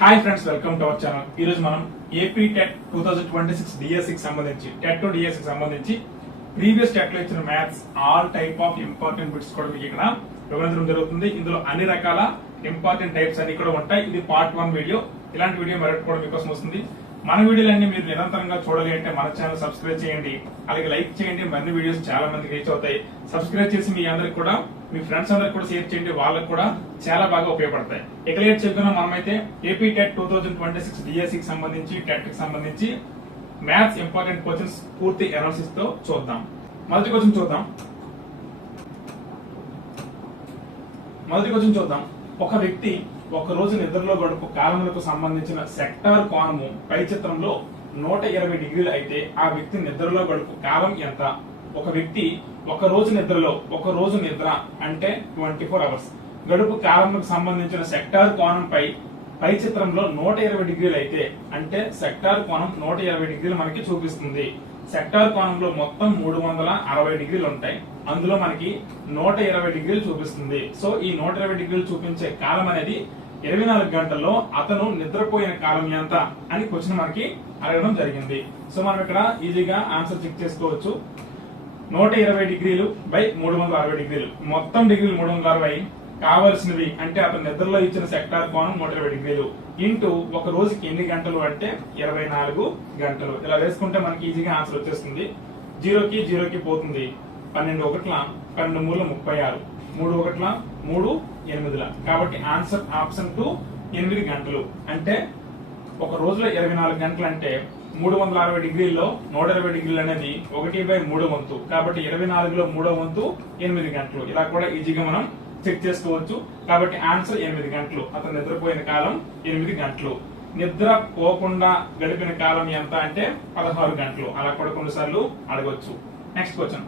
Hi friends, welcome to our channel. ఈ రోజు మనం ఏపీ టెట్ 2026 డిఎస్సికి సంబంధించి టెట్ టు డిఎస్సికి సంబంధించి ప్రీవియస్ టెట్ లో ఇచ్చిన maths all type of important bits కూడా మీకు ఇక్కడ వివరించడం జరుగుతుంది. ఇందులో అన్ని రకాల ఇంపార్టెంట్ టైప్స్ అన్ని కూడా ఉంటాయి. ఇది పార్ట్ 1 వీడియో. ఇలాంటి వీడియో మరొకటి కూడా మీకోసం వస్తుంది. మన వీడియోలన్నీ మీరు నిరంతరంగా చూడాలి అంటే మన ఛానల్ సబ్స్క్రైబ్ చేయండి, అలాగే లైక్ చేయండి. మరిన్ని వీడియోస్ చాలా మందికి రీచ్ అవుతాయి. సబ్స్క్రైబ్ చేసి మీ అందరికి కూడా, మీ ఫ్రెండ్స్ అందరికి కూడా షేర్ చేయండి, వాళ్ళకి కూడా చాలా బాగా ఉపయోగపడతాయి. ఇక లేట్ చెప్తున్నాం, మనమైతే ఏపీ టెట్ 2026 డిఎస్సికి సంబంధించి టెట్ కి సంబంధించి మ్యాథ్స్ ఇంపార్టెంట్ క్వశ్చన్స్ పూర్తి అనాలిసిస్ తో చూద్దాం. మొదటి క్వశ్చన్ చూద్దాం. ఒక వ్యక్తి ఒక రోజు నిద్రలో గడుపు కాలములకు సంబంధించిన సెక్టార్ కోణము పై చిత్రంలో 120 డిగ్రీలు అయితే ఆ వ్యక్తి నిద్రలో గడుపు కాలం ఎంత? ఒక వ్యక్తి ఒక రోజు నిద్ర అంటే 24 అవర్స్ గడుపు కాలములకు సంబంధించిన సెక్టార్ కోణంపై పై చిత్రంలో 120 డిగ్రీలు అయితే అంటే సెక్టార్ కోణం 120 డిగ్రీలు మనకి చూపిస్తుంది. సెక్టార్ కోణంలో మొత్తం 360 డిగ్రీలు ఉంటాయి. అందులో మనకి 120 డిగ్రీలు చూపిస్తుంది. సో ఈ 120 డిగ్రీలు చూపించే కాలం అనేది 24 గంటల్లో అతను నిద్రపోయిన కాలం ఎంత అని క్వశ్చన్ మనకి అడగడం జరిగింది. సో మనం ఇక్కడ ఈజీగా ఆన్సర్ చెక్ చేసుకోవచ్చు. 120 డిగ్రీలు బై 360 డిగ్రీలు, మొత్తం డిగ్రీలు 360, కావలసినవి అంటే అతను నిద్రలో ఇచ్చిన సెక్టార్ కోణం 120 డిగ్రీలు ఇంటూ ఒక రోజుకి ఎన్ని గంటలు అంటే 24 గంటలు. ఇలా వేసుకుంటే మనకి ఈజీగా ఆన్సర్ వచ్చేస్తుంది. జీరోకి పోతుంది. 12 ఒకట్ల 12 మూల 36, 3 ఒకట్ల 3 8ల. కాబట్టి ఆన్సర్ ఆప్షన్ 2 8 గంటలు. అంటే ఒక రోజులో 24 గంటలు అంటే 360 డిగ్రీల్లో 120 డిగ్రీలు అనేది 1/3 వంతు. కాబట్టి 24లో 3వ వంతు 8 గంటలు. ఇలా కూడా ఈజీగా మనం చెక్ చేసుకోవచ్చు. కాబట్టి ఆన్సర్ 8 గంటలు. అతను నిద్రపోయిన కాలం 8 గంటలు. నిద్ర పోకుండా గడిపిన కాలం ఎంత అంటే 16 గంటలు. అలా కూడా కొన్నిసార్లు అడగొచ్చు. Next question.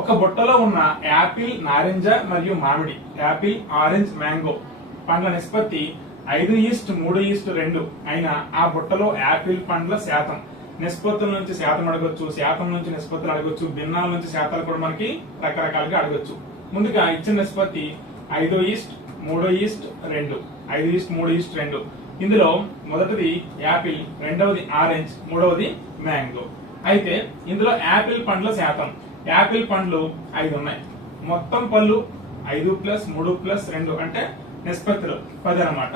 ఒక బుట్టలో ఉన్న యాపిల్, నారింజ మరియు మామిడి, యాపిల్, ఆరెంజ్, మ్యాంగో పండ్ల నిష్పత్తి 5:3:2 అయినా ఆ బుట్టలో యాపిల్ పండ్ల శాతం, నిష్పత్తుల నుంచి శాతం అడగొచ్చు, శాతం నుంచి నిష్పత్తులు అడగొచ్చు, భిన్నాల నుంచి శాతాలు కూడా మనకి రకరకాలుగా అడగొచ్చు. ముందుగా ఇచ్చిన నిష్పత్తి 5:3:2, 5:3:2. ఇందులో మొదటిది యాపిల్, రెండవది ఆరెంజ్, మూడవది మ్యాంగో. అయితే ఇందులో యాపిల్ పండ్ల శాతం, యాపిల్ పండ్లు 5 ఉన్నాయి. మొత్తం పళ్ళు 5+3+2 అంటే నిష్పత్తులు 10 అన్నమాట.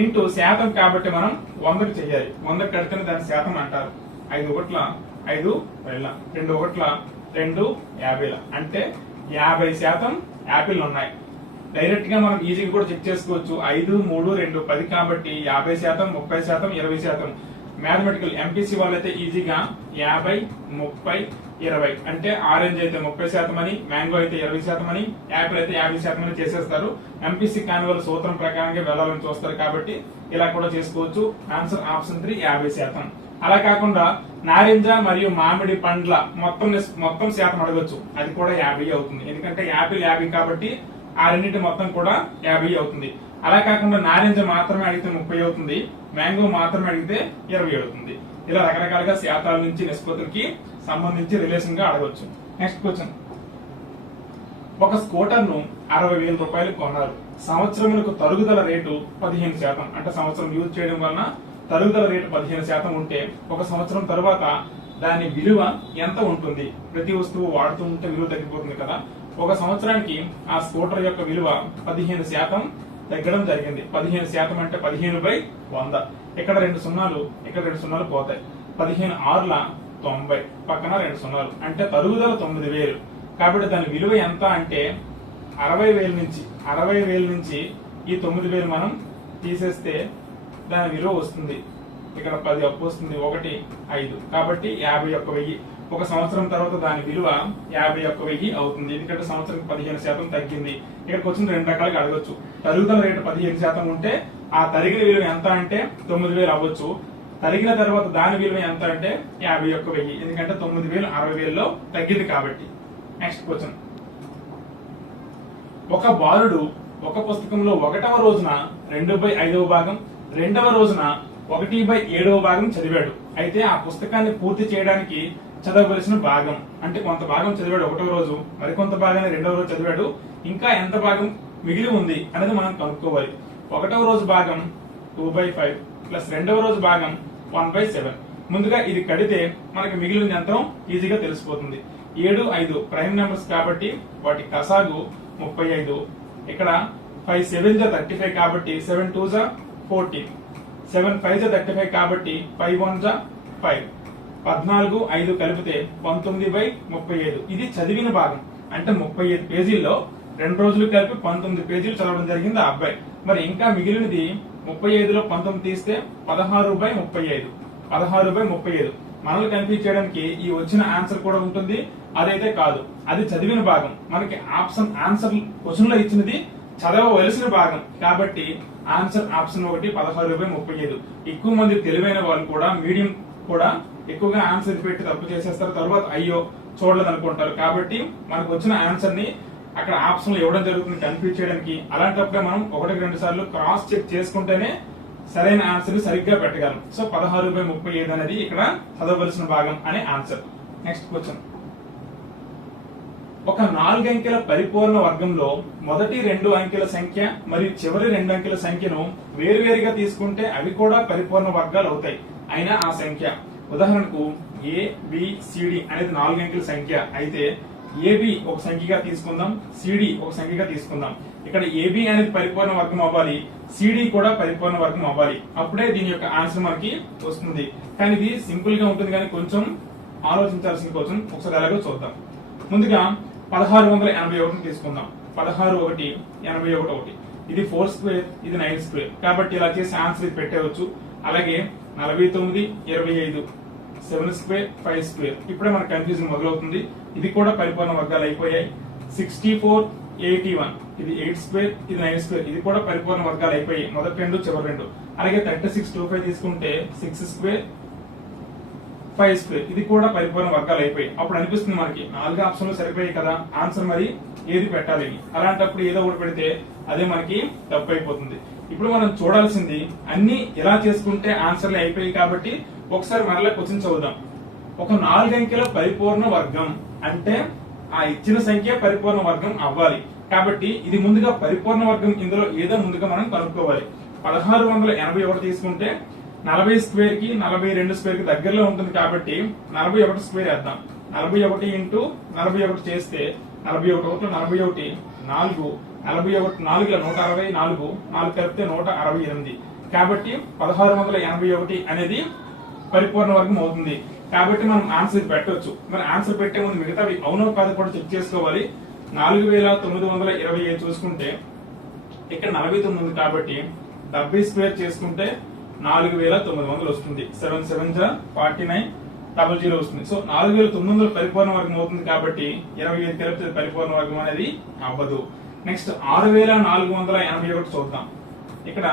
ఇంటూ శాతం కాబట్టి మనం 100కి చెయ్యాలి. 100కి కడితేనే దాని శాతం అంటారు. 5 ఒకట్ల 5 వెళ్ళ, 2 ఒకట్ల 2 50ల అంటే 50% యాపిల్ ఉన్నాయి. డైరెక్ట్ గా మనం ఈజీగా కూడా చెక్ చేసుకోవచ్చు. 5, 3, 2 10 కాబట్టి 50%, 30%, 20%. మ్యాథమెటికల్ ఎంపీసీ వాళ్ళైతే ఈజీగా 50, 30, 20 అంటే ఆరెంజ్ అయితే 30% అని, మ్యాంగో అయితే 20% అని, యాపిల్ అయితే 50% అని చేసేస్తారు. ఎంపీసీ కాని వాళ్ళు సూత్రం ప్రకారంగా వెళ్లాలని చూస్తారు కాబట్టి ఇలా కూడా చేసుకోవచ్చు. Answer option 3 50%. అలా కాకుండా నారింజ మరియు మామిడి పండ్ల మొత్తం శాతం అడగొచ్చు. అది కూడా 50 అవుతుంది. ఎందుకంటే యాపిల్ 50 కాబట్టి ఆ రెండింటి మొత్తం కూడా 50 అవుతుంది. అలా కాకుండా నారింజ మాత్రమే అడిగితే 30 అవుతుంది, మ్యాంగో మాత్రమే అడిగితే 20 అవుతుంది. ఇలా రకరకాలుగా శాతాల నుంచి నిష్పత్తులకి సంబంధించి రిలేషన్ గా అడగొచ్చు. Next question. ఒక స్కూటర్ ను 60,000 రూపాయలు కొన్నారు. సంవత్సరములకు తరుగుదల రేటు 15%. అంటే సంవత్సరం యూజ్ చేయడం వలన తరుగుదల రేటు 15% ఉంటే ఒక సంవత్సరం తరువాత దాని విలువ ఎంత ఉంటుంది? ప్రతి వస్తువు వాడుతూ ఉంటే విలువ తగ్గిపోతుంది కదా. ఒక సంవత్సరానికి ఆ స్కూటర్ యొక్క విలువ 15% తగ్గడం జరిగింది. 15% అంటే 15/100. ఇక్కడ 2 సున్నాలు, ఇక్కడ 2 సున్నాలు పోతాయి. 15×6=90, పక్కన 2 సున్నాలు అంటే తరుగుదల 9,000. కాబట్టి దాని విలువ ఎంత అంటే 60,000 నుంచి ఈ 9,000 మనం తీసేస్తే దాని విలువ వస్తుంది. ఇక్కడ 10 అప్పు వస్తుంది, 1 5 కాబట్టి 51,000. ఒక సంవత్సరం తర్వాత దాని విలువ 51,000 అవుతుంది. ఎందుకంటే సంవత్సరం 15% తగ్గింది. ఇక్కడికి వచ్చిన 2 రకాలుగా అడగొచ్చు. తరుగుదల రేటు 15% ఉంటే ఆ తరిగిన విలువ ఎంత అంటే 9,000 అవ్వచ్చు. తరిగిన తర్వాత దాని విలువ ఎంత అంటే 51,000. ఎందుకంటే 9,000 60,000లో తగ్గింది కాబట్టి. Next question. ఒక బాలుడు ఒక పుస్తకంలో 1వ రోజున 2/5వ భాగం, 2వ రోజున 1/7వ భాగం చదివాడు. అయితే ఆ పుస్తకాన్ని పూర్తి చేయడానికి చదవవలసిన భాగం అంటే కొంత భాగం చదివాడు 1వ రోజు, మరికొంత భాగాన్ని 2వ రోజు చదివాడు, ఇంకా ఎంత భాగం మిగిలి ఉంది అనేది మనం కనుక్కోవాలి. ఒకటవ రోజు భాగం 2/5 ప్లస్ రెండవ రోజు భాగం 1/7. ముందుగా ఇది కడితే మనకి మిగిలిన ఎంత ఈజీగా తెలిసిపోతుంది. 7, 5 ప్రైమ్ నెంబర్స్ కాబట్టి వాటి కసాగు 35. ఇక్కడ 5 7 35 కాబట్టి 7 2 14, 7 5 35 కాబట్టి 5 1 5, 14 5 కలిపితే 19/35. ఇది చదివిన భాగం. అంటే 35 పేజీల్లో 2 రోజులు కలిపి 19 పేజీలు చదవడం జరిగింది ఆ అబ్బాయి. మరి ఇంకా మిగిలినది 35లో 19 తీస్తే 16/35. 16/35 మనల్ని కన్ఫ్యూజ్ చేయడానికి ఈ వచ్చిన ఆన్సర్ కూడా ఉంటుంది. అదైతే కాదు, అది చదివిన భాగం. మనకి ఆన్సర్ క్వశ్చన్ లో ఇచ్చినది చదవవలసిన భాగం కాబట్టి ఆన్సర్ ఆప్షన్ 1 16/35. ఎక్కువ మంది తెలివైన వాళ్ళు కూడా మీడియం కూడా ఎక్కువగా ఆన్సర్ పెట్టి తప్పు చేసేస్తారు. తర్వాత అయ్యో చూడలేదు అనుకుంటారు. కాబట్టి మనకు వచ్చిన ఆన్సర్ ని అక్కడ ఆప్షన్ ఇవ్వడం జరుగుతుంది కన్ఫ్యూజ్ చేయడానికి. అలాంటప్పుడే మనం 1-2 సార్లు క్రాస్ చెక్ చేసుకుంటేనే సరైన ఆన్సర్ ని సరిగ్గా పెట్టగలం. సో 16/35 అనేది ఇక్కడ చదవవలసిన భాగం అనే ఆన్సర్. Next question. ఒక 4 అంకెల పరిపూర్ణ వర్గంలో మొదటి 2 అంకెల సంఖ్య మరియు చివరి 2 అంకెల సంఖ్యను వేరువేరుగా తీసుకుంటే అవి కూడా పరిపూర్ణ వర్గాలు అవుతాయి. అయినా ఆ సంఖ్య, ఉదాహరణకు ABCD అనేది 4 అంకెల సంఖ్య అయితే AB ఒక సంఖ్యగా తీసుకుందాం, CD ఒక సంఖ్యగా తీసుకుందాం. ఇక్కడ AB అనేది పరిపూర్ణ వర్గం అవ్వాలి, CD కూడా పరిపూర్ణ వర్గం అవ్వాలి. అప్పుడే దీని యొక్క ఆన్సర్ మనకి వస్తుంది. కానీ ఇది సింపుల్ గా ఉంటుంది కానీ కొంచెం ఆలోచించాల్సిన క్వశ్చన్. ఒకసారి ఎలాగో చూద్దాం. ముందుగా 1681 తీసుకుందాం. 16 1 81 1. ఇది 4 స్క్వేర్, ఇది 9 స్క్వేర్. కాబట్టి ఇలా చేసి ఆన్సర్ ఇది పెట్టవచ్చు. అలాగే 49 25 7 స్క్వేర్ 5 స్క్వేర్. ఇప్పుడే మనకు కన్ఫ్యూజన్ మొదలవుతుంది. ఇది కూడా పరిపూర్ణ వర్గాలు అయిపోయాయి. 64 81 ఇది 8 స్క్వేర్, ఇది 9 స్క్వేర్. ఇది కూడా పరిపూర్ణ వర్గాలు అయిపోయాయి, మొదటి 2 చివరి 2. అలాగే 36 25 తీసుకుంటే 6 స్క్వేర్ 5 స్క్వేర్. ఇది కూడా పరిపూర్ణ వర్గాలు అయిపోయాయి. అప్పుడు అనిపిస్తుంది మనకి 4 ఆప్షన్లు సరిపోయాయి కదా, ఆన్సర్ మరి ఏది పెట్టాలి. అలాంటప్పుడు ఏదో ఒకటి పెడితే అదే మనకి తప్పు అయిపోతుంది. ఇప్పుడు మనం చూడాల్సింది అన్ని ఎలా చేసుకుంటే ఆన్సర్లు అయిపోయాయి కాబట్టి ఒకసారి మరలా క్వశ్చన్ చదువుదాం. ఒక 4 అంకెల పరిపూర్ణ వర్గం అంటే ఆ ఇచ్చిన సంఖ్య పరిపూర్ణ వర్గం అవ్వాలి. కాబట్టి ఇది ముందుగా పరిపూర్ణ వర్గం ఇందులో ఏదో ముందుగా మనం కనుక్కోవాలి. 1681 తీసుకుంటే 40 స్క్వేర్ కి 42 స్క్వేర్ కి దగ్గరలో ఉంటుంది కాబట్టి 41 స్క్వేర్ వేద్దాం. 41 ఇంటూ 41 చేస్తే 41 1 41 4, 41 4 164, 4 కలిపితే 168. కాబట్టి 1681 అనేది పరిపూర్ణ వర్గం అవుతుంది. కాబట్టి మనం ఆన్సర్ పెట్టవచ్చు. మరి ఆన్సర్ పెట్టే ముందు మిగతావి అవునో కాదు కూడా చెక్ చేసుకోవాలి. 4927 చూసుకుంటే ఇక్కడ 49 ఉంది కాబట్టి 70 స్క్వేర్ చేసుకుంటే 4900 వస్తుంది. 7 7 49 00 వస్తుంది. సో 4900 పరిపూర్ణ వర్గం అవుతుంది కాబట్టి 25 కలిపితే పరిపూర్ణ వర్గం అనేది అవ్వదు. నెక్స్ట్ 6481 చూద్దాం. ఇక్కడ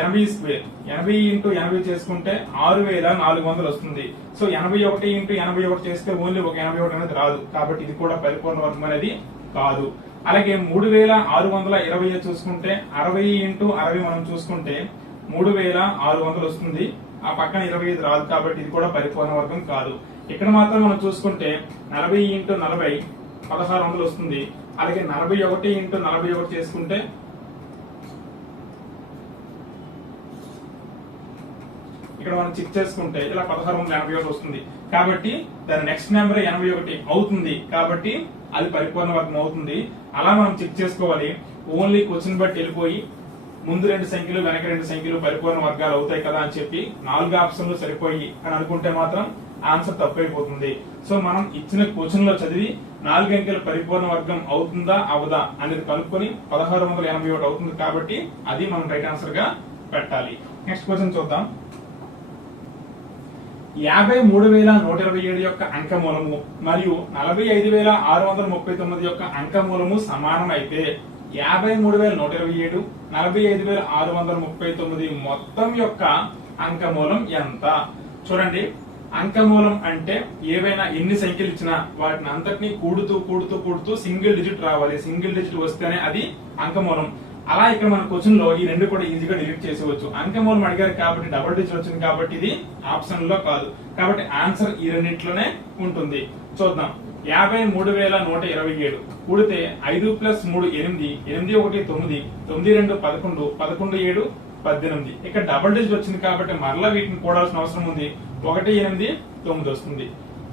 80 స్క్వేర్ 80 ఇంటూ 80 చేసుకుంటే 6400 వస్తుంది. సో 81 ఇంటూ 81 చేస్తే ఓన్లీ ఒక 81 అనేది రాదు కాబట్టి ఇది కూడా పరిపూర్ణ వర్గం అనేది కాదు. అలాగే 3620 చూసుకుంటే 60 ఇంటూ 60 మనం చూసుకుంటే 3600 వస్తుంది. ఆ పక్కన 25 రాదు కాబట్టి ఇది కూడా పరిపూర్ణ వర్గం కాదు. ఇక్కడ మాత్రం మనం చూసుకుంటే 40 ఇంటూ 40 1600 వస్తుంది. అలాగే 41 ఇంటూ 41 చేసుకుంటే ఇక్కడ మనం చెక్ చేసుకుంటే ఇలా 1681 వస్తుంది. కాబట్టి దాని నెక్స్ట్ నెంబర్ 81 అవుతుంది కాబట్టి అది పరిపూర్ణ వర్గం అవుతుంది. అలా మనం చెక్ చేసుకోవాలి. ఓన్లీ క్వశ్చన్ బట్టి వెళ్ళిపోయి ముందు 2 సంఖ్యలు వెనక 2 సంఖ్యలు పరిపూర్ణ వర్గాలు అవుతాయి కదా అని చెప్పి 4 ఆప్షన్లు సరిపోయి అని అనుకుంటే మాత్రం ఆన్సర్ తప్పైపోతుంది. సో మనం ఇచ్చిన క్వశ్చన్ లో చదివి 4 అంకెల పరిపూర్ణ వర్గం అవుతుందా అవదా అనేది కనుక్కొని 1681 అవుతుంది కాబట్టి అది మనం రైట్ ఆన్సర్ గా పెట్టాలి. నెక్స్ట్ క్వశ్చన్ చూద్దాం. 53127 యొక్క అంకమూలము మరియు 45639 యొక్క అంకమూలము సమానమైతే 53127 45639 మొత్తం యొక్క అంకమూలం ఎంత? చూడండి, అంకమూలం అంటే ఏవైనా ఎన్ని సంఖ్యలు ఇచ్చినా వాటిని అంతటినీ కూడుతూ కూడుతూ కూడుతూ సింగిల్ డిజిట్ రావాలి. సింగిల్ డిజిట్ వస్తేనే అది అంకమూలం. అలా ఇక్కడ మన క్వశ్చన్ లో ఈ 2 కూడా ఈజీగా డిలీట్ చేసేవచ్చు. అంకమూలం అడిగారు కాబట్టి డబుల్ డిజిట్ వచ్చింది కాబట్టి ఇది ఆప్షన్ లో కాదు. కాబట్టి ఆన్సర్ ఈ రెండింటిలోనే ఉంటుంది. చూద్దాం. 53,127 కూడితే 5 ప్లస్ 3 8, 8 1 9, 9 2 11, 11 7 18. ఇక్కడ డబుల్ డిజిట్ వచ్చింది కాబట్టి మరలా వీటిని కూడాల్సిన అవసరం ఉంది. 1 8 9 వస్తుంది.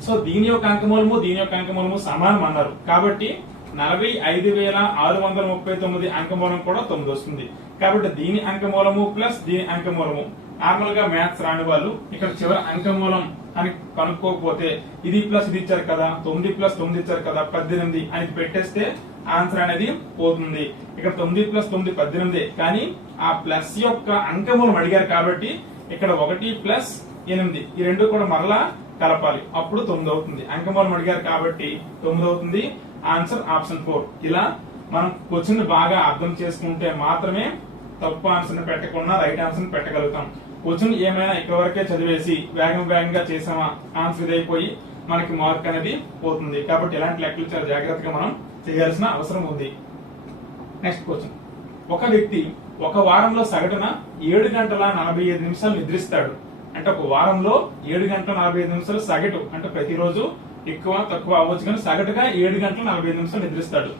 సో దీని యొక్క అంకమూలము దీని యొక్క అంకమూలము సమానం అన్నారు కాబట్టి 45,639 అంకమూలం కూడా 9 వస్తుంది. కాబట్టి దీని అంకమూలము ప్లస్ దీని అంకమూలము. నార్మల్ గా మ్యాథ్స్ రాని వాళ్ళు ఇక్కడ చివరి అంకమూలం అని కనుక్కోకపోతే ఇది ప్లస్ ఇది ఇచ్చారు కదా, 9 ప్లస్ 9 ఇచ్చారు కదా 18 అని పెట్టేస్తే ఆన్సర్ అనేది పోతుంది. ఇక్కడ 9 ప్లస్ 9 18, కానీ ఆ ప్లస్ యొక్క అంకమూలం అడిగారు కాబట్టి ఇక్కడ 1 ప్లస్ 8 ఈ రెండు కూడా మరలా కలపాలి, అప్పుడు 9 అవుతుంది. అంకమూలం అడిగారు కాబట్టి 9 అవుతుంది. Answer option 4. ఇలా మనం క్వశ్చన్ బాగా అర్థం చేసుకుంటే మాత్రమే తప్పు ఆన్సర్ పెట్టకుండా రైట్ ఆన్సర్ పెట్టగలుగుతాం. క్వశ్చన్ ఏమైనా ఇక్కడ వరకే చదివేసి వేగంగా చేసామా ఆన్సర్ ఇదైపోయి మనకి మార్క్ అనేది పోతుంది. కాబట్టి ఇలాంటి లెక్కలు చాలా జాగ్రత్తగా మనం చేయాల్సిన అవసరం ఉంది. Next question. ఒక వ్యక్తి ఒక వారంలో సగటున 7 గంటల 45 నిమిషాలు నిద్రిస్తాడు. అంటే ఒక వారంలో 7 గంటల 45 నిమిషాలు సగటు, అంటే ప్రతిరోజు ఎక్కువ తక్కువ అవ్వచ్చు కానీ సగటుగా 7 గంటల 45 నిమిషాలు నిద్రిస్తాడు.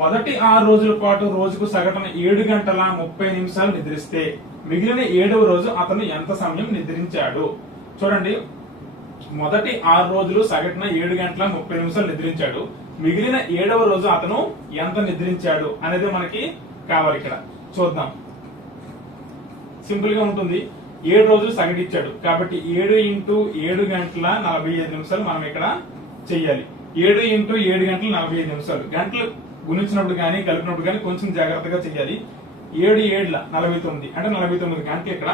మొదటి 6 రోజుల పాటు రోజుకు సగటున 7 గంటల 30 నిమిషాలు నిద్రిస్తే మిగిలిన 7వ రోజు అతను ఎంత సమయం నిద్రించాడు? చూడండి, మొదటి 6 రోజులు సగటున 7 గంటల 30 నిమిషాలు నిద్రించాడు. మిగిలిన 7వ రోజు అతను ఎంత నిద్రించాడు అనేది మనకి కావాలి. ఇక్కడ చూద్దాం. సింపుల్ గా ఉంటుంది. 7 రోజులు సగటు ఇచ్చాడు కాబట్టి 7 ఇంటూ 7 గంటల 45 నిమిషాలు మనం ఇక్కడ చెయ్యాలి. 7 ఇంటూ 7 గంటల 45 నిమిషాలు. గంటలు గుణించినప్పుడు కానీ కలిపినప్పుడు కానీ కొంచెం జాగ్రత్తగా చెయ్యాలి. 7 7 49 అంటే 49 గంటలు ఇక్కడ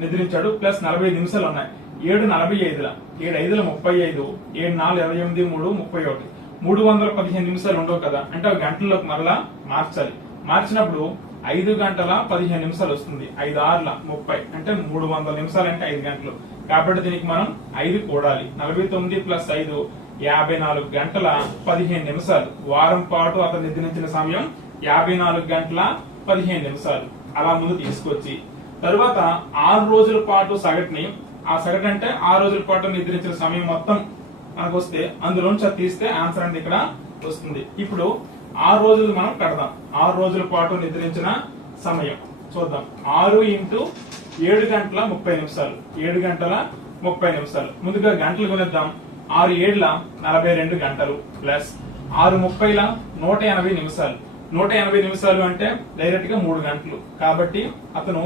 నిద్రించాడు. ప్లస్ 45 నిమిషాలు ఉన్నాయి. 7 45 7 5 35, 7 4 28 3 31, 315 నిమిషాలు ఉండవు కదా, అంటే గంటల్లోకి మరలా మార్చాలి. మార్చినప్పుడు 5 గంటల 15 నిమిషాలు వస్తుంది. 5 6 30 అంటే 300 నిమిషాలు అంటే 5 గంటలు. కాబట్టి దీనికి మనం 5 కూడాలి. 49 ప్లస్ 5 54 గంటల 15 నిమిషాలు. వారం పాటు అతను నిద్రించిన సమయం 54 గంటల 15 నిమిషాలు. అలా ముందు తీసుకొచ్చి తరువాత 6 రోజుల పాటు సగటుని, ఆ సగటు అంటే 6 రోజుల పాటు నిద్రించిన సమయం మొత్తం మనకు వస్తే అందులోంచి అది తీస్తే ఆన్సర్ అనేది ఇక్కడ వస్తుంది. ఇప్పుడు 6 రోజులు మనం కడదాం. 6 రోజుల పాటు నిద్రించిన సమయం చూద్దాం. 6 ఇంటూ 7 గంటల 30 నిమిషాలు. 7 గంటల 30 నిమిషాలు. ముందుగా గంటలు కొనేద్దాం. 6 7 42 గంటలు ప్లస్ 6 30 180 నిమిషాలు. 180 నిమిషాలు అంటే డైరెక్ట్ గా 3 గంటలు. కాబట్టి అతను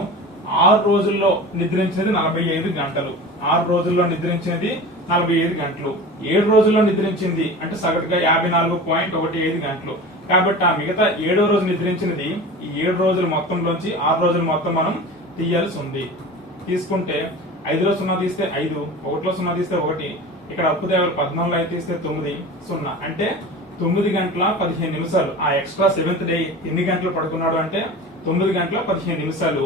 6 రోజుల్లో నిద్రించినది 45 గంటలు. 6 రోజుల్లో నిద్రించినది 45 గంటలు. 7 రోజుల్లో నిద్రించింది అంటే సగటుగా 54.15 గంటలు. కాబట్టి ఆ మిగతా 7వ రోజు నిద్రించినది ఈ 7 రోజుల మొత్తంలోంచి 6 రోజుల మొత్తం మనం తీయాల్సి ఉంది. తీసుకుంటే 5లో 0 తీస్తే 5, 1లో 0 తీస్తే 1, ఇక్కడ అప్పు దేవలు 14లో అయితే తీస్తే 9 0 అంటే 9 గంటల 15 నిమిషాలు. ఆ ఎక్స్ట్రా 7th డే ఎన్ని గంటలు పడుకున్నాడు అంటే 9 గంటల 15 నిమిషాలు.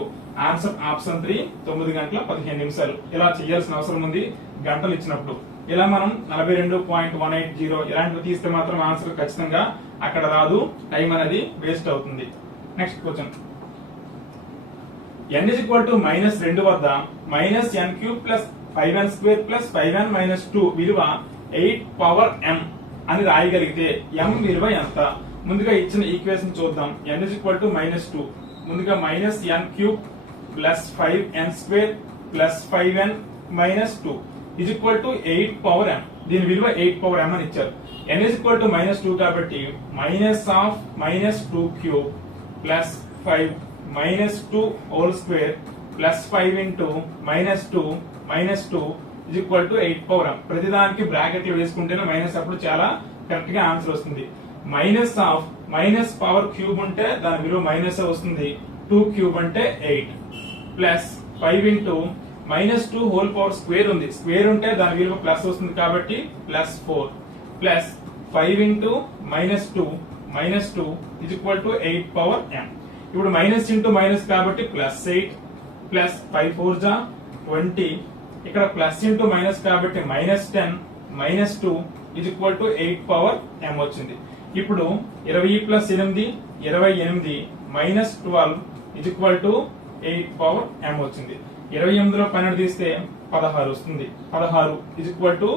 ఆన్సర్ ఆప్షన్ 3 9 గంటల 15 నిమిషాలు. ఇలా చేయాల్సిన అవసరం ఉంది గంటలు ఇచ్చినప్పుడు. ఇలా మనం 42.180 ఇలాంటివి తీస్తే మాత్రం ఆన్సర్ ఖచ్చితంగా అక్కడ రాదు, టైం అనేది వేస్ట్ అవుతుంది. Next question. n is equal to -2 వద్ద -n³ plus 5n² plus 5n - 2 విలువ 8 పవర్ m అని రాయగలిగితే m విలువ ఎంత? ముందుగా ఇచ్చిన ఈక్వేషన్ చూద్దాం. n is equal to -2. ముందుగా -n³ plus 5n² plus 5n - 2 is equal to 8 power m. దీని విలువ 8 పవర్ m అని ఇచ్చారు. n is equal to -2 కాబట్టి -2³ plus 5 -2 whole square plus 5 into -2 is equal to 8 power m. ప్రతిదానికి బ్రాకెట్లు వేసుకుంటేనే minus అప్పుడు చాలా కరెక్ట్ గా ఆన్సర్ వస్తుంది. మైనస్ పవర్ క్యూబ్ ఉంటే దాని విలువ మైనస్ వస్తుంది. 2³ అంటే 8 plus 5 into -2 whole power square ఉంది. స్క్వేర్ ఉంటే దాని విలువ ప్లస్ వస్తుంది కాబట్టి plus 4 plus 5 into -2 is equal to 8 power m. ఇప్పుడు మైనస్ ఇంటూ మైనస్ కాబట్టి ప్లస్ 8 ప్లస్ 5 4 20. ఇక్కడ ప్లస్ ఇంటూ మైనస్ కాబట్టి -10 -2 is equal to 8 power m వచ్చింది. ఇప్పుడు 20 plus 8 28 -12 is equal to 8 power m వచ్చింది. 28లో 12 తీస్తే 16 వస్తుంది. 16 is equal to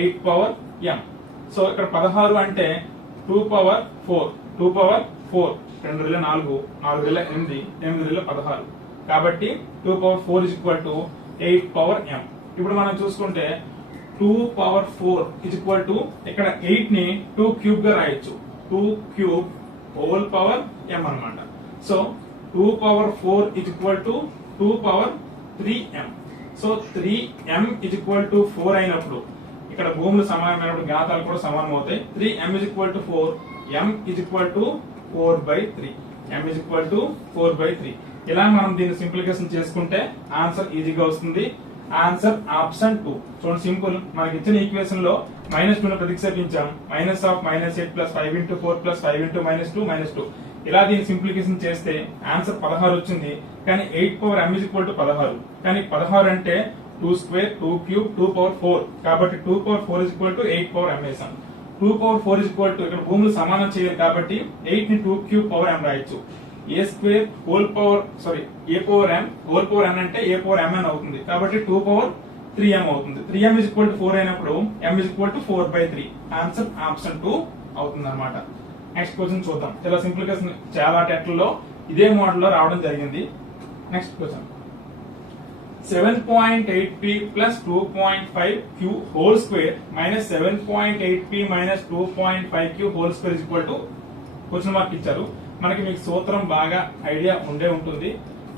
8 power m. So ఇక్కడ 16 అంటే 2 పవర్ 4, 2 పవర్ 4, 2 రెళ్ళ 4, 4 రెళ్ళ 8, 8 రెళ్ళ 16. కాబట్టి 2 power 4 is equal to 8 power m. ఇప్పుడు మనం చూసుకుంటే 2 పవర్ 4 ఇజ్ ఈక్వల్ టు ఇక్కడ 8 ని 2 క్యూబ్ గా రాయొచ్చు. 2 క్యూబ్ హోల్ పవర్ m అన్నమాట. So 2 power 4 is equal to 2 power 3m. So 3m is equal to 4 అయినప్పుడు ఇక్కడ భూములు సమానమైనప్పుడు ఘాతాలు కూడా సమానం అవుతాయి. 3m is equal to 4, m is equal to 4/3, m is equal to 4/3. ఇలా మనం దీన్ని సింప్లిఫికేషన్ చేసుకుంటే ఆన్సర్ ఈజీగా వస్తుంది. Answer option 2. చూడండి, సింపుల్. మనకి ఇచ్చిన ఈక్వేషన్ లో -2 ను ప్రతిక్షేపించాం. -8 ప్లస్ 5 ఇంటూ 4 ప్లస్ 5 ఇంటూ -2. ఇలా దీన్ని సింప్లిఫికేషన్ చేస్తే ఆన్సర్ 16 వచ్చింది. కానీ 8 power m is equal to 16. కానీ 16 అంటే 2 స్క్వేర్, 2 క్యూబ్, 2 పవర్ 4. కాబట్టి 2 power 4 is equal to 8 power m వేసాం. 2 పవర్ 4 ఇజ్ ఈక్వల్ టు ఇక్కడ భూములు సమానం చేయాలి కాబట్టి 8 ని 2 క్యూబ్ పవర్ m రాయొచ్చు. A square whole power a power m whole power n అంటే ఏ పవర్ mn అవుతుంది. కాబట్టి 2 పవర్ 3m అవుతుంది. 3m ఇజ్ ఈక్వల్ టు 4 అయినప్పుడు m is equal to 4/3. Answer option 2 అవుతుంది అన్నమాట. నెక్స్ట్ క్వశ్చన్ చూద్దాం. చాలా సింప్లిఫికేషన్ చాలా టెట్లలో ఇదే మోడల్ లో రావడం జరిగింది. Next question 7.8p plus 2.5q whole square minus 7.8p minus 2.5q whole square is equal to question mark ఇచ్చారు. మనకి మీకు సూత్రం బాగా ఐడియా ఉండే ఉంటుంది.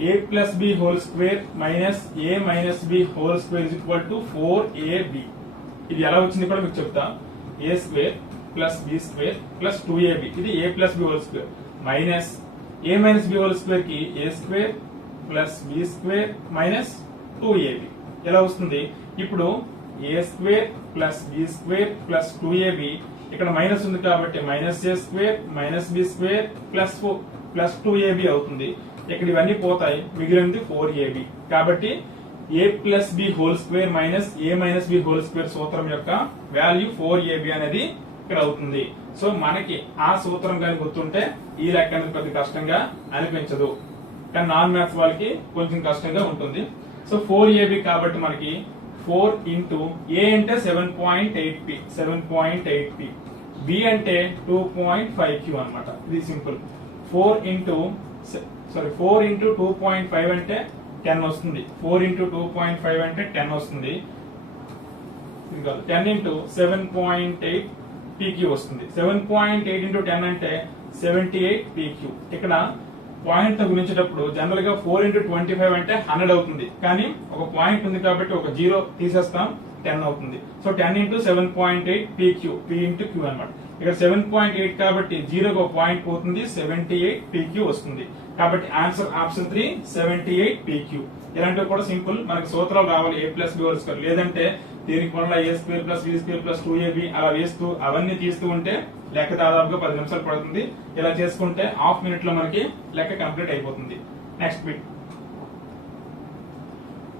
a plus b whole square minus a minus b whole square is equal to 4ab. ఇది ఎలా వచ్చింది కూడా మీకు చెప్తా. a square plus b square plus 2ab ఇది a plus b whole square minus a minus b whole square కి a square plus b square minus 2ab ఎలా వస్తుంది. ఇప్పుడు a square plus b square plus 2ab ఇక్కడ minus ఉంది కాబట్టి minus a square minus b square plus 4 plus 2ab అవుతుంది. ఇక్కడ ఇవన్నీ పోతాయి, మిగిలింది 4ab. కాబట్టి a plus b whole square minus a minus b whole square సూత్రం యొక్క వాల్యూ 4ab అనేది ఇక్కడ అవుతుంది. సో మనకి ఆ సూత్రం కానీ గుర్తుంటే ఈ లెక్క అనేది కొద్ది కష్టంగా అనిపించదు, కానీ నాన్ మ్యాథ్స్ వాళ్ళకి కొంచెం కష్టంగా ఉంటుంది. సో 4ab కాబట్టి మనకి 4 ఇంటూ a అంటే 7.8p 7.8p, b అంటే 2.5q అన్నమాట. ఇది సింపుల్. 4 ఇంటూ 2.5 అంటే 10 వస్తుంది. 4 ఇంటూ 2.5 అంటే 10 వస్తుంది. 10 ఇంటూ 7.8 pq వస్తుంది. 7.8 ఇంటూ 10 అంటే 78 pq. ఇక్కడ పాయింట్ గురించేటప్పుడు జనరల్ గా 4 ఇంటూ 25 అంటే 100 అవుతుంది. కానీ ఒక పాయింట్ ఉంది కాబట్టి ఒక 0 తీసేస్తాం, 10 అవుతుంది. So 10 into 7.8 pq, p into q అనమాట. ఇక్కడ 7.8 కాబట్టి 0 ఒక పాయింట్ పోతుంది, 78 pq వస్తుంది. కాబట్టి ఆన్సర్ ఆప్షన్ 3 78 pq. ఇలాంటివి కూడా సింపుల్. మనకి సూత్రాలు రావాలి a plus b whole square, లేదంటే దీనికి వల్ల a square plus b square plus 2ab అలా వేస్తూ అవన్నీ తీస్తూ ఉంటే లెక్క దాదాపుగా 10 నిమిషాలు పడుతుంది. ఇలా చేసుకుంటే హాఫ్ మినిట్ లో మనకి లెక్క కంప్లీట్ అయిపోతుంది. Next bit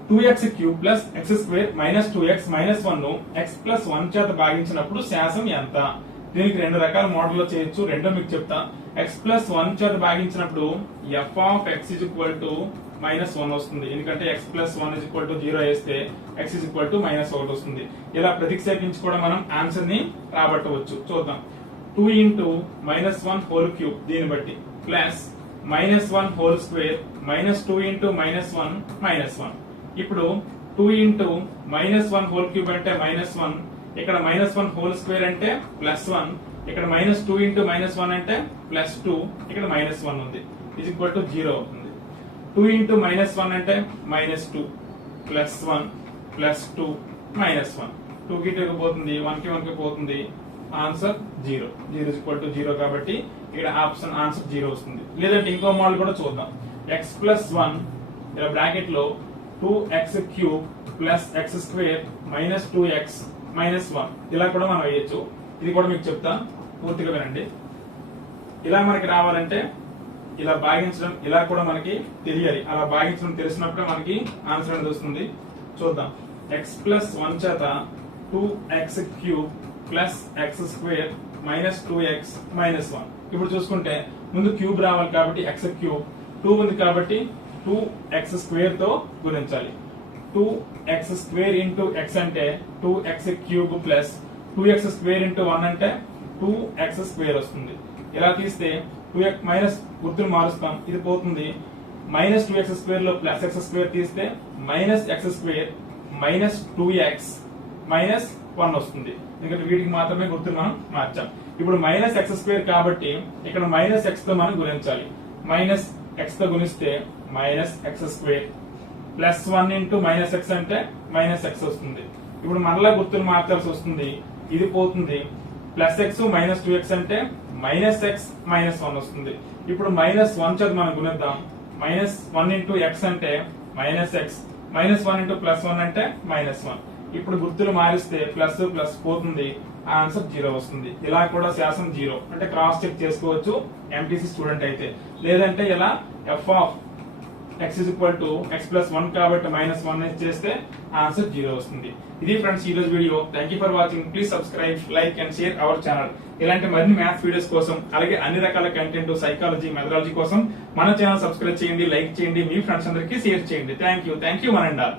2x³ plus x square minus 2x minus 1 ను x ప్లస్ 1 చేత భాగించినప్పుడు శాసం ఎంత? దీనికి రెండు రకాల మోడల్ లో చేయొచ్చు, రెండో మీకు చెప్తా. x ప్లస్ 1 చేత భాగించినప్పుడు f of x is equal to minus 1 వస్తుంది. ఎందుకంటే x plus 1 is equal to 0 వేస్తే x is equal to minus 1 వస్తుంది. ఇలా ప్రతిక్షేపించి కూడా మనం ఆన్సర్ ని రాబట్టవచ్చు. చూద్దాం. 2 ఇంటూ -1 హోల్ క్యూబ్ దీన్ని బట్టి plus -1 whole square minus 2 into -1 -1. ఇప్పుడు 2 ఇంటూ -1 హోల్ క్యూబ్ అంటే -1, ఇక్కడ -1 హోల్ స్క్వేర్ అంటే +1, ఇక్కడ -2 ఇంటూ -1 అంటే +2, ఇక్కడ -1 ఉంది, ఇజ్ ఈక్వల్ టు 0 అవుతుంది. 2 ఇంటూ -1 అంటే -2 +1 +2 -1, 2 కి 2 పోతుంది, 1 కి 1 కి పోతుంది. ఆన్సర్ 0 ఇజ్ ఈక్వల్ టు 0 కాబట్టి ఇక్కడ ఆప్షన్ ఆన్సర్ 0 వస్తుంది. లేదంటే ఇంకో మోడల్ కూడా చూద్దాం. x ప్లస్ 1 ఇలా బ్రాకెట్ లో 2x³ plus x square minus 2x minus 1 ఇలా కూడా మనం వేయొచ్చు. ఇది కూడా మీకు చెప్తా, పూర్తిగా వినండి. ఇలా మనకి రావాలంటే ఇలా భాగించడం, ఇలా కూడా మనకి తెలియాలి. అలా భాగించడం తెలిసినప్పుడే మనకి ఆన్సర్ అనేది వస్తుంది. చూద్దాం. x ప్లస్ 1 చేత 2x³ plus x square minus 2x minus 1. ఇప్పుడు చూసుకుంటే ముందు క్యూబ్ రావాలి కాబట్టి x³ 2 ఉంది కాబట్టి 2x స్క్వేర్ తో గుణించాలి. 2x స్క్వేర్ ఇంటూ x అంటే 2x³ plus 2x square into 1 అంటే 2x స్క్వేర్ వస్తుంది. ఇలా తీస్తే 2x మైనస్ గుర్తులు మారుస్తాం, ఇది పోతుంది. మైనస్ 2x స్క్వేర్ లో ప్లస్ x స్క్వేర్ తీస్తే minus x square minus 2x minus 1 వస్తుంది. ఎందుకంటే వీటికి మాత్రమే గుర్తులు మనం మార్చాం. ఇప్పుడు మైనస్ x స్క్వేర్ కాబట్టి ఇక్కడ మైనస్ x తో మనం గుణించాలి. మైనస్ x తో గుణిస్తే minus x square plus 1 into minus x అంటే మైనస్ x వస్తుంది. ఇప్పుడు మరలా గుర్తులు మార్చాల్సి వస్తుంది, ఇది పోతుంది. ప్లస్ x మైనస్ 2x అంటే మైనస్ x మైనస్ 1 వస్తుంది. ఇప్పుడు మైనస్ 1 చేత మనం గుణిద్దాం. మైనస్ 1 ఇంటూ x అంటే minus x minus 1 into plus 1 అంటే మైనస్ 1. ఇప్పుడు గుర్తులు మారిస్తే ప్లస్ ప్లస్ పోతుంది, ఆన్సర్ 0 వస్తుంది. ఇలా కూడా శాసనం 0 అంటే క్రాస్ చెక్ చేసుకోవచ్చు ఎంపీసీ స్టూడెంట్ అయితే. లేదంటే ఇలా f of x is equal to x plus 1 కాబట్టి మైనస్ 1 చేస్తే ఆన్సర్ 0 వస్తుంది. ఇది ఫ్రెండ్స్ ఈ రోజు video. Thank you for watching. Please subscribe, like and share our channel. ఇలాంటి మరిన్ని మ్యాథ్స్ వీడియోస్ కోసం అలాగే అన్ని రకాల కంటెంట్ సైకాలజీ మెథడాలజీ కోసం మన ఛానల్ సబ్స్క్రైబ్ చేయండి, లైక్ చేయండి, మీ ఫ్రెండ్స్ అందరికీ షేర్ చేయండి. Thank you one and all.